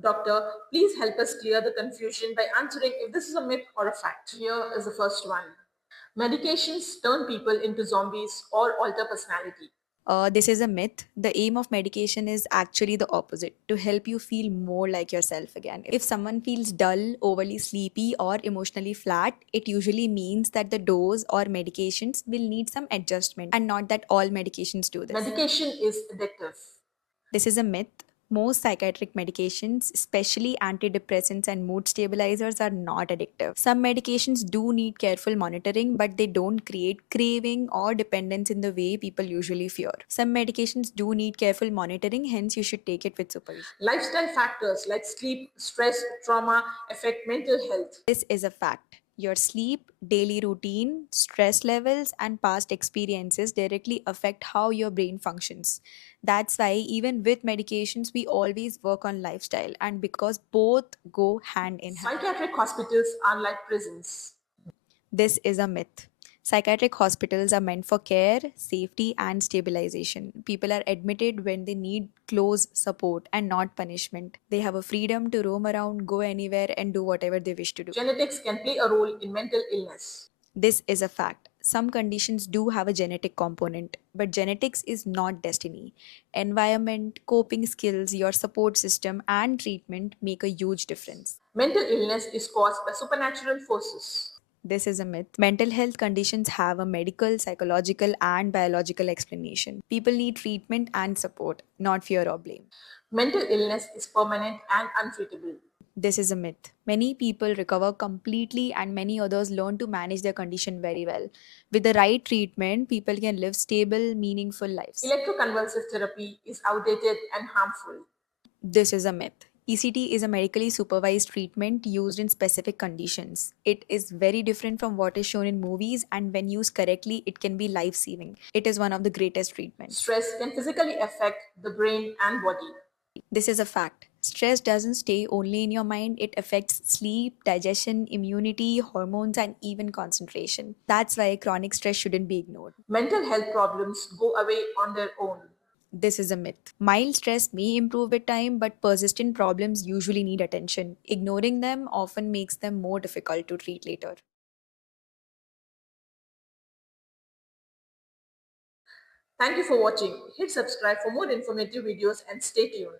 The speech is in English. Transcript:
Doctor, please help us clear the confusion by answering if this is a myth or a fact. Here is the first one. Medications turn people into zombies or alter personality. This is a myth. The aim of medication is actually the opposite, to help you feel more like yourself again. If someone feels dull, overly sleepy, or emotionally flat, it usually means that the dose or medications will need some adjustment, and not that all medications do this. Medication is addictive. This is a myth. Most psychiatric medications, especially antidepressants and mood stabilizers, are not addictive. Some medications do need careful monitoring, but they don't create craving or dependence in the way people usually fear. Some medications do need careful monitoring, hence, you should take it with supervision. Lifestyle factors like sleep, stress, trauma affect mental health. This is a fact. Your sleep, daily routine, stress levels, and past experiences directly affect how your brain functions. That's why, even with medications, we always work on lifestyle, and because both go hand in hand. Psychiatric hospitals are like prisons. This is a myth. Psychiatric hospitals are meant for care, safety, and stabilization. People are admitted when they need close support and not punishment. They have a freedom to roam around, go anywhere, and do whatever they wish to do. Genetics can play a role in mental illness. This is a fact. Some conditions do have a genetic component, but genetics is not destiny. Environment, coping skills, your support system, and treatment make a huge difference. Mental illness is caused by supernatural forces. This is a myth. Mental health conditions have a medical, psychological, and biological explanation. People need treatment and support, not fear or blame. Mental illness is permanent and untreatable. This is a myth. Many people recover completely, and many others learn to manage their condition very well. With the right treatment, people can live stable, meaningful lives. Electroconvulsive therapy is outdated and harmful. This is a myth. ECT is a medically supervised treatment used in specific conditions. It is very different from what is shown in movies, and when used correctly, it can be life saving. It is one of the greatest treatments. Stress can physically affect the brain and body. This is a fact. Stress doesn't stay only in your mind, it affects sleep, digestion, immunity, hormones, and even concentration. That's why chronic stress shouldn't be ignored. Mental health problems go away on their own. This is a myth. Mild stress may improve with time, but persistent problems usually need attention. Ignoring them often makes them more difficult to treat later. Thank you for watching. Hit subscribe for more informative videos and stay tuned.